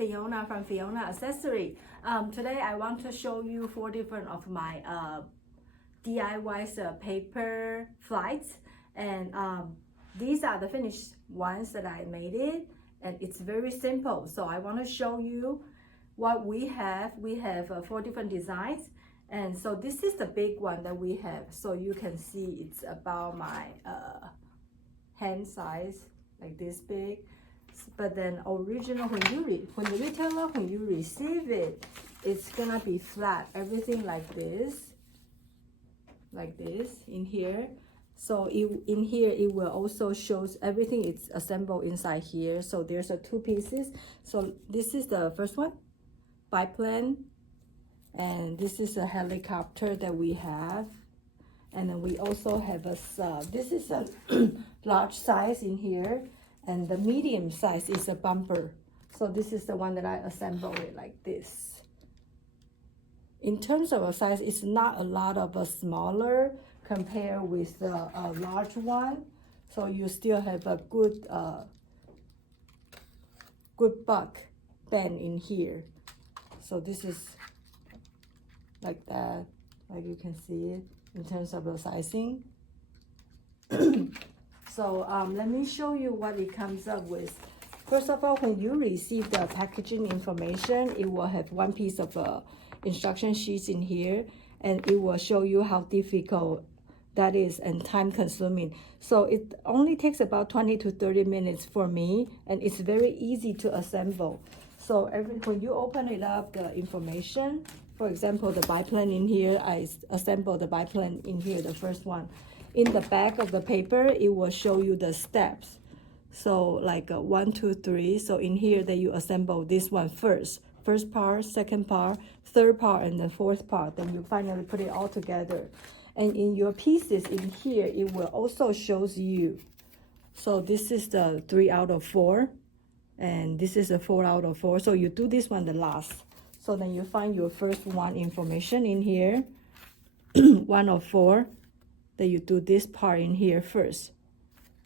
Fiona from Fiona Accessories. Today I want to show you 4 different of my DIY paper flights, and these are the finished ones that I made it, and it's very simple. So I want to show you what we have. We have 4 different designs, and so this is the big one that we have. So you can see it's about my hand size, like this big. But then original, when you receive it, it's gonna be flat, everything like this in here. So in here it will also shows everything it's assembled inside here. So there's 2 pieces. So this is the first one, biplane, and this is a helicopter that we have. And then we also have a this is a large size in here, and the medium size is a bumper. So this is the one that I assemble it like this. In terms of a size, it's not a lot of a smaller compared with the large one. So you still have a good buck bend in here. So this is like that, like you can see it in terms of the sizing. So let me show you what it comes up with. First of all, when you receive the packaging information, it will have 1 piece of instruction sheets in here, and it will show you how difficult that is and time consuming. So it only takes about 20 to 30 minutes for me, and it's very easy to assemble. So when you open it up, the information, for example, the biplane in here, I assemble the biplane in here, the first one. In the back of the paper, it will show you the steps. So like 1, 2, 3. So in here that you assemble this one first part, second part, third part, and the 4th part. Then you finally put it all together. And in your pieces in here, it will also shows you. So this is the 3 out of 4, and this is the 4 out of 4. So you do this one the last. So then you find your first one information in here, 1 of 4. Then you do this part in here first,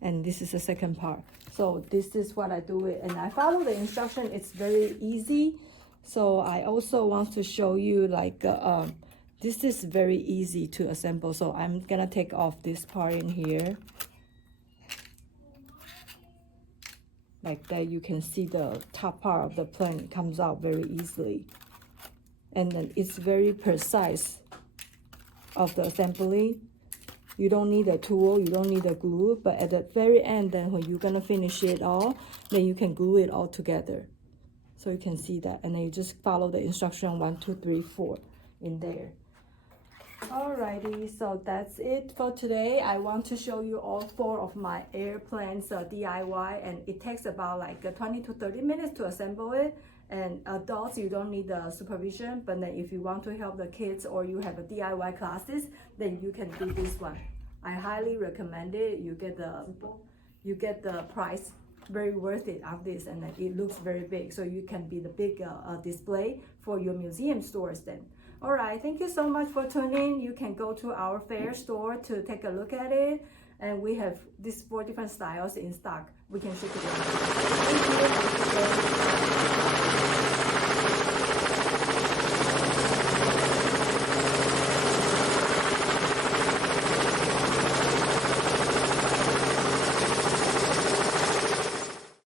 and this is the second part. So this is what I do it, and I follow the instruction. It's very easy. So I also want to show you like this is very easy to assemble. So I'm gonna take off this part in here like that. You can see the top part of the plane comes out very easily, and then it's very precise of the assembly. You don't need a tool, you don't need a glue, but at the very end, then when you're gonna finish it all, then you can glue it all together. So you can see that, and then you just follow the instruction 1, 2, 3, 4 in there. Alrighty, so that's it for today. I want to show you all 4 of my airplanes DIY, and it takes about like 20 to 30 minutes to assemble it. And adults, you don't need the supervision, but then if you want to help the kids or you have a DIY classes, then you can do this one. I highly recommend it. You get the price very worth it of this, and then it looks very big, so you can be the big display for your museum stores then. All right, thank you so much for tuning in. You can go to our fair store to take a look at it, and we have these 4 different styles in stock. We can ship it around. Thank you.